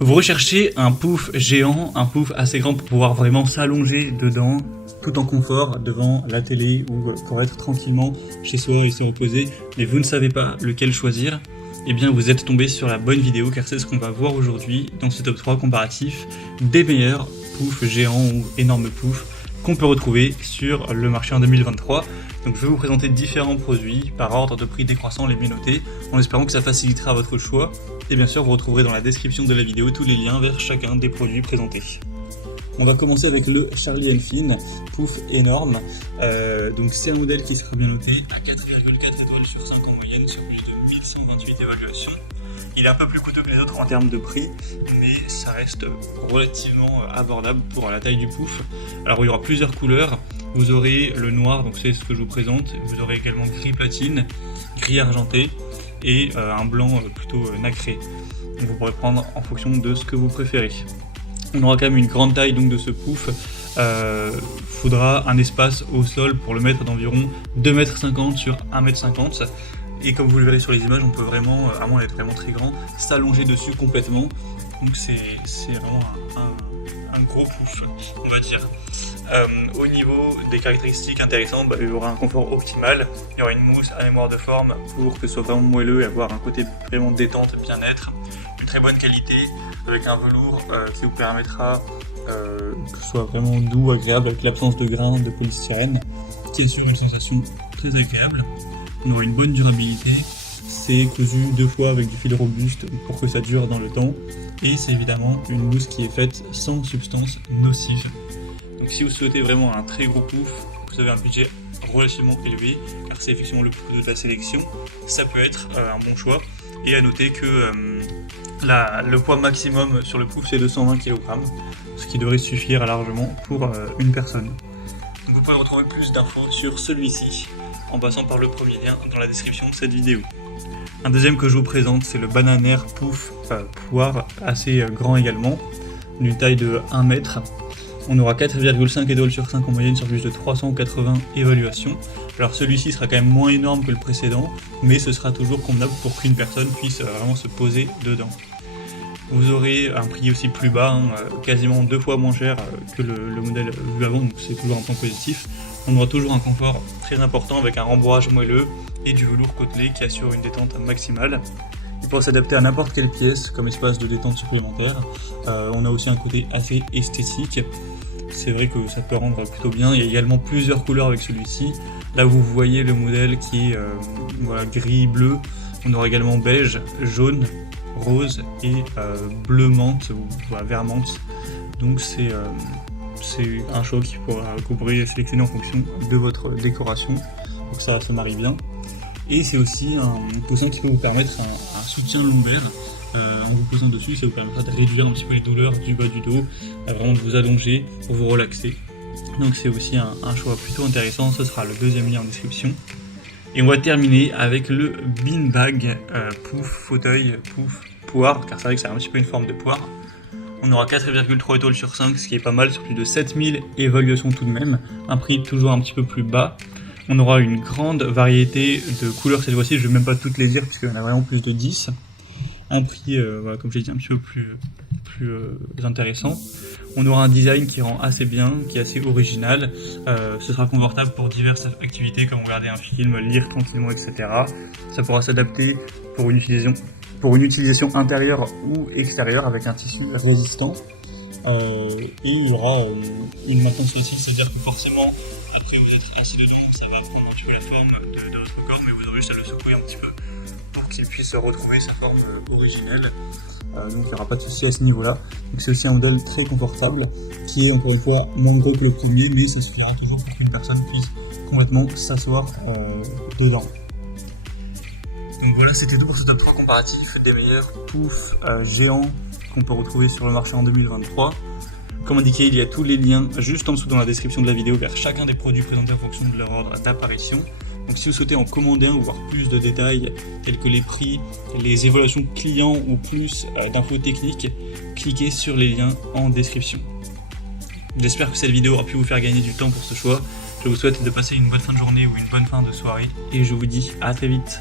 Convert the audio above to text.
Vous recherchez un pouf géant, un pouf assez grand pour pouvoir vraiment s'allonger dedans, tout en confort, devant la télé ou pour être tranquillement chez soi et se reposer, mais vous ne savez pas lequel choisir, eh bien vous êtes tombé sur la bonne vidéo car c'est ce qu'on va voir aujourd'hui dans ce top 3 comparatif des meilleurs poufs géants ou énormes poufs qu'on peut retrouver sur le marché en 2023. Donc je vais vous présenter différents produits par ordre de prix décroissant, les mieux notés, en espérant que ça facilitera votre choix. Et bien sûr, vous retrouverez dans la description de la vidéo tous les liens vers chacun des produits présentés. On va commencer avec le Charlie & Finn, pouf énorme. Donc c'est un modèle qui sera bien noté à 4,4 étoiles sur 5 en moyenne sur plus de 1128 évaluations. Il est un peu plus coûteux que les autres en termes de prix, mais ça reste relativement abordable pour la taille du pouf. Alors il y aura plusieurs couleurs. Vous aurez le noir, donc c'est ce que je vous présente. Vous aurez également gris platine, gris argenté et un blanc plutôt nacré. Donc vous pourrez prendre en fonction de ce que vous préférez. On aura quand même une grande taille donc de ce pouf. Faudra un espace au sol pour le mettre d'environ 2,50 m sur 1,50 m. Et comme vous le verrez sur les images, on peut vraiment, à moins d'être vraiment très grand, s'allonger dessus complètement. Donc c'est vraiment un gros pouf, on va dire. Au niveau des caractéristiques intéressantes, il y aura un confort optimal, il y aura une mousse à mémoire de forme pour que ce soit vraiment moelleux et avoir un côté vraiment détente, bien-être. Une très bonne qualité avec un velours qui vous permettra que ce soit vraiment doux, agréable avec l'absence de grains de polystyrène, qui assure une sensation très agréable. On aura une bonne durabilité, c'est cousu 2 fois avec du fil robuste pour que ça dure dans le temps, et c'est évidemment une mousse qui est faite sans substance nocive. Donc si vous souhaitez vraiment un très gros pouf, vous avez un budget relativement élevé, car c'est effectivement le plus coûteux de la sélection, ça peut être un bon choix. Et à noter que le poids maximum sur le pouf c'est 220 kg, ce qui devrait suffire largement pour une personne. Donc vous pouvez retrouver plus d'infos sur celui-ci en passant par le premier lien dans la description de cette vidéo. Un deuxième que je vous présente, c'est le Bananair pouf poire, assez grand également, d'une taille de 1 mètre. On aura 4,5 étoiles sur 5 en moyenne sur plus de 380 évaluations. Alors celui-ci sera quand même moins énorme que le précédent, mais ce sera toujours convenable pour qu'une personne puisse vraiment se poser dedans. Vous aurez un prix aussi plus bas, quasiment 2 fois moins cher que le modèle vu avant, donc c'est toujours un point positif. On aura toujours un confort très important avec un rembourrage moelleux et du velours côtelé qui assure une détente maximale. Il pourra s'adapter à n'importe quelle pièce comme espace de détente supplémentaire. On a aussi un côté assez esthétique. C'est vrai que ça peut rendre plutôt bien. Il y a également plusieurs couleurs avec celui-ci. Là vous voyez le modèle qui est gris-bleu. On aura également beige, jaune, rose et bleu menthe ou vert menthe. Donc c'est un choix que vous pourrez sélectionner en fonction de votre décoration. Donc ça se marie bien. Et c'est aussi un coussin qui peut vous permettre un soutien lombaire. En vous posant dessus, ça vous permettra de réduire un petit peu les douleurs du bas du dos, vraiment de vous allonger, pour vous relaxer. Donc c'est aussi un choix plutôt intéressant, ce sera le deuxième lien en description. Et on va terminer avec le beanbag pouf fauteuil pouf poire, car c'est vrai que c'est un petit peu une forme de poire. On aura 4,3 étoiles sur 5, ce qui est pas mal sur plus de 7000 évaluations tout de même, un prix toujours un petit peu plus bas. On aura une grande variété de couleurs cette fois-ci, je ne vais même pas toutes les dire puisqu'il y en a vraiment plus de 10. Un prix, comme j'ai dit, un petit peu plus intéressant. On aura un design qui rend assez bien, qui est assez original. Ce sera confortable pour diverses activités comme regarder un film, lire tranquillement, etc. Ça pourra s'adapter pour une utilisation intérieure ou extérieure avec un tissu résistant. Et il y aura une maintenance facile, c'est-à-dire que forcément, après vous êtes assis dedans, ça va prendre un petit peu la forme de votre corps, mais vous aurez juste à le secouer un petit peu pour qu'il puisse retrouver sa forme originelle. Donc il n'y aura pas de souci à ce niveau-là. Donc c'est aussi un modèle très confortable, qui est encore une fois moins gros que le premier, mais ça suffira toujours pour qu'une personne puisse complètement s'asseoir dedans. Donc voilà, c'était tout pour ce top 3 comparatif des meilleurs poufs géants qu'on peut retrouver sur le marché en 2023. Comme indiqué, il y a tous les liens juste en dessous dans la description de la vidéo vers chacun des produits présentés en fonction de leur ordre d'apparition. Donc si vous souhaitez en commander un ou voir plus de détails tels que les prix, les évaluations clients ou plus d'infos techniques, cliquez sur les liens en description. J'espère que cette vidéo aura pu vous faire gagner du temps pour ce choix. Je vous souhaite de passer une bonne fin de journée ou une bonne fin de soirée et je vous dis à très vite.